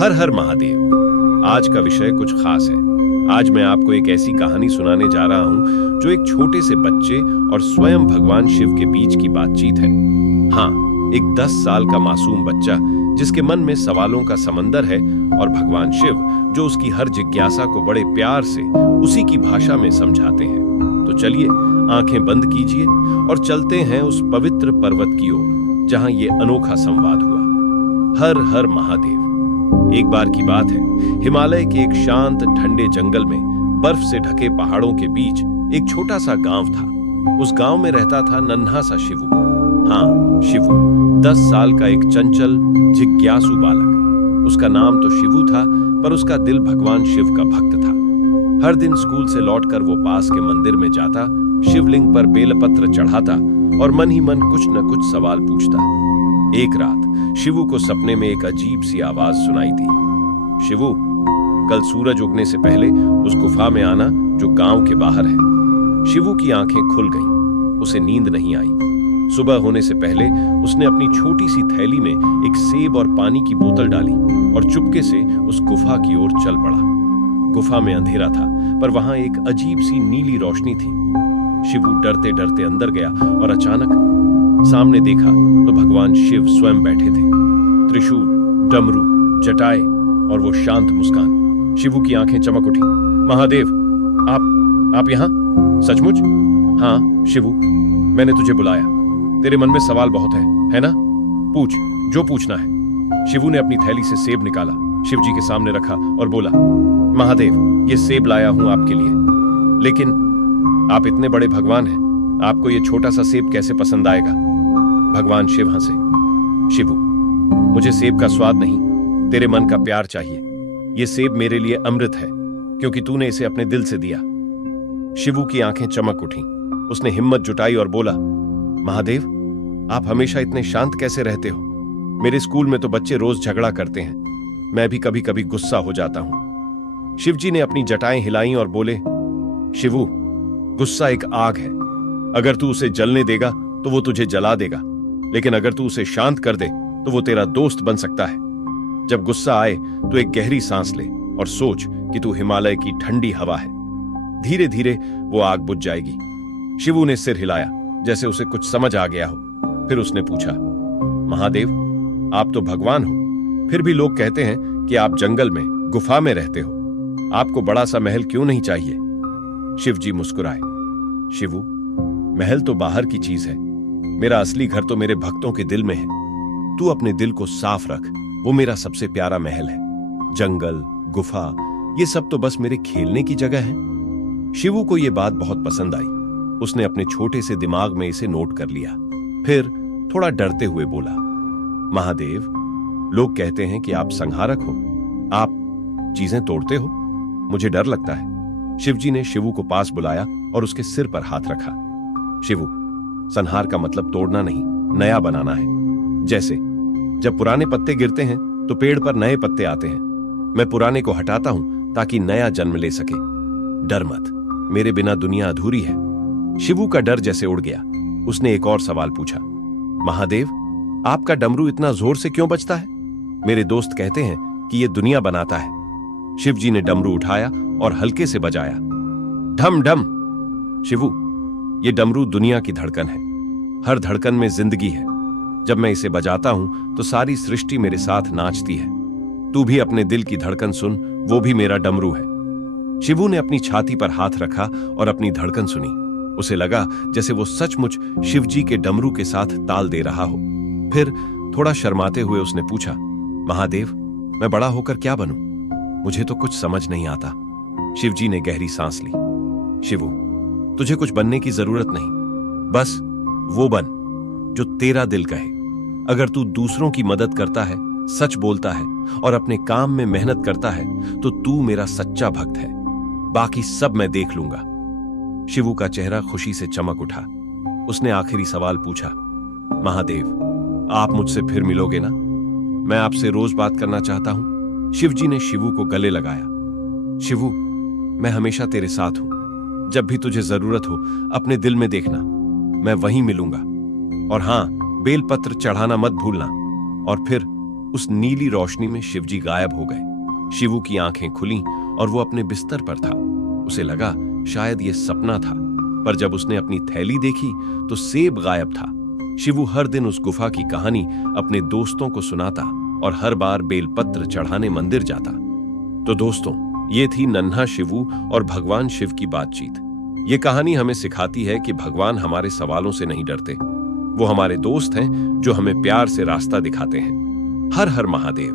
हर हर महादेव। आज का विषय कुछ खास है। आज मैं आपको एक ऐसी कहानी सुनाने जा रहा हूं जो एक छोटे से बच्चे और स्वयं भगवान शिव के बीच की बातचीत है। हाँ, एक 10 साल का मासूम बच्चा जिसके मन में सवालों का समंदर है और भगवान शिव जो उसकी हर जिज्ञासा को बड़े प्यार से उसी की भाषा में समझाते हैं। तो चलिए आंखें बंद कीजिए और चलते हैं उस पवित्र पर्वत की ओर जहां ये अनोखा संवाद हुआ। हर हर महादेव। एक बार की बात है, हिमालय के एक शांत ठंडे जंगल में बर्फ से ढके पहाड़ों के बीच एक छोटा सा गांव था। उस गांव में रहता था नन्हा सा शिवू। हाँ, शिवू 10 साल का एक चंचल जिज्ञासु बालक। उसका नाम तो शिवू था, पर उसका दिल भगवान शिव का भक्त था। हर दिन स्कूल से लौटकर वो पास के मंदिर में जाता, शिवलिंग पर बेलपत्र चढ़ाता और मन ही मन कुछ न कुछ सवाल पूछता। एक रात शिवू को सपने में एक अजीब सी आवाज सुनाई दी। शिवू, कल सूरज उगने से पहले उस गुफा में आना जो गांव के बाहर है। शिवू की आंखें खुल गईं। उसे नींद नहीं आई। सुबह होने से पहले उसने अपनी छोटी सी थैली में एक सेब और पानी की बोतल डाली और चुपके से उस गुफा की ओर चल पड़ा। गुफा में अंधेरा था, पर वहां एक अजीब सी नीली रोशनी थी। शिवू डरते डरते अंदर गया और अचानक सामने देखा तो भगवान शिव स्वयं बैठे थे। त्रिशूल, डमरू, जटाएं और वो शांत मुस्कान। शिवू की आंखें चमक उठी। महादेव, आप यहाँ? सचमुच? हाँ शिवू, मैंने तुझे बुलाया। तेरे मन में सवाल बहुत है ना? पूछ, जो पूछना है। शिवू ने अपनी थैली से सेब निकाला, शिव जी के सामने रखा और बोला, महादेव, ये सेब लाया हूं आपके लिए। लेकिन आप इतने बड़े भगवान हैं, आपको ये छोटा सा सेब कैसे पसंद आएगा? भगवान शिव हंसे। शिवू, मुझे सेब का स्वाद नहीं, तेरे मन का प्यार चाहिए। ये सेब मेरे लिए अमृत है, क्योंकि तूने इसे अपने दिल से दिया। शिवू की आंखें चमक उठी। उसने हिम्मत जुटाई और बोला, महादेव, आप हमेशा इतने शांत कैसे रहते हो? मेरे स्कूल में तो बच्चे रोज झगड़ा करते हैं। मैं भी कभी कभी गुस्सा हो जाता हूं। शिवजी ने अपनी जटाएं हिलाई और बोले, शिवू, गुस्सा एक आग है। अगर तू उसे जलने देगा तो वो तुझे जला देगा, लेकिन अगर तू उसे शांत कर दे तो वो तेरा दोस्त बन सकता है। जब गुस्सा आए तो एक गहरी सांस ले और सोच कि तू हिमालय की ठंडी हवा है। धीरे धीरे वो आग बुझ जाएगी। शिवू ने सिर हिलाया जैसे उसे कुछ समझ आ गया हो। फिर उसने पूछा, महादेव, आप तो भगवान हो, फिर भी लोग कहते हैं कि आप जंगल में गुफा में रहते हो। आपको बड़ा सा महल क्यों नहीं चाहिए? शिवजी मुस्कुराए। शिवू, महल तो बाहर की चीज है, मेरा असली घर तो मेरे भक्तों के दिल में है। तू अपने दिल को साफ रख, वो मेरा सबसे प्यारा महल है। जंगल, गुफा, ये सब तो बस मेरे खेलने की जगह है। शिवू को यह बात बहुत पसंद आई। उसने अपने छोटे से दिमाग में इसे नोट कर लिया। फिर थोड़ा डरते हुए बोला, महादेव, लोग कहते हैं कि आप संहारक हो, आप चीजें तोड़ते हो। मुझे डर लगता है। शिवजी ने शिवू को पास बुलाया और उसके सिर पर हाथ रखा। शिवू, संहार का मतलब तोड़ना नहीं, नया बनाना है। जैसे जब पुराने पत्ते गिरते हैं तो पेड़ पर नए पत्ते आते हैं। मैं पुराने को हटाता हूं ताकि नया जन्म ले सके। डर मत, मेरे बिना दुनिया अधूरी है। शिवू का डर जैसे उड़ गया। उसने एक और सवाल पूछा, महादेव, आपका डमरू इतना जोर से क्यों बजता है? मेरे दोस्त कहते हैं कि यह दुनिया बनाता है। शिवजी ने डमरू उठाया और हल्के से बजाया, ढम ढम। शिवू, ये डमरू दुनिया की धड़कन है। हर धड़कन में जिंदगी है। जब मैं इसे बजाता हूं तो सारी सृष्टि मेरे साथ नाचती है। तू भी अपने दिल की धड़कन सुन, वो भी मेरा डमरू है। शिवू ने अपनी छाती पर हाथ रखा और अपनी धड़कन सुनी। उसे लगा जैसे वो सचमुच शिवजी के डमरू के साथ ताल दे रहा हो। फिर थोड़ा शर्माते हुए उसने पूछा, महादेव, मैं बड़ा होकर क्या बनूं? मुझे तो कुछ समझ नहीं आता। शिवजी ने गहरी सांस ली। शिवू, तुझे कुछ बनने की जरूरत नहीं, बस वो बन जो तेरा दिल कहे। अगर तू दूसरों की मदद करता है, सच बोलता है और अपने काम में मेहनत करता है तो तू मेरा सच्चा भक्त है। बाकी सब मैं देख लूंगा। शिवू का चेहरा खुशी से चमक उठा। उसने आखिरी सवाल पूछा, महादेव, आप मुझसे फिर मिलोगे ना? मैं आपसे रोज बात करना चाहता हूं। शिवजी ने शिवू को गले लगाया। शिवू, मैं हमेशा तेरे साथ हूं। जब भी तुझे जरूरत हो अपने दिल में देखना, मैं वहीं मिलूंगा। और हां, बेलपत्र चढ़ाना मत भूलना। और फिर उस नीली रोशनी में शिवजी गायब हो गए। शिवू की आंखें खुलीं और वो अपने बिस्तर पर था। उसे लगा शायद ये सपना था, पर जब उसने अपनी थैली देखी तो सेब गायब था। शिवू हर दिन उस गुफा की कहानी अपने दोस्तों को सुनाता और हर बार बेलपत्र चढ़ाने मंदिर जाता। तो दोस्तों, ये थी नन्हा शिवू और भगवान शिव की बातचीत। ये कहानी हमें सिखाती है कि भगवान हमारे सवालों से नहीं डरते। वो हमारे दोस्त हैं जो हमें प्यार से रास्ता दिखाते हैं। हर हर महादेव।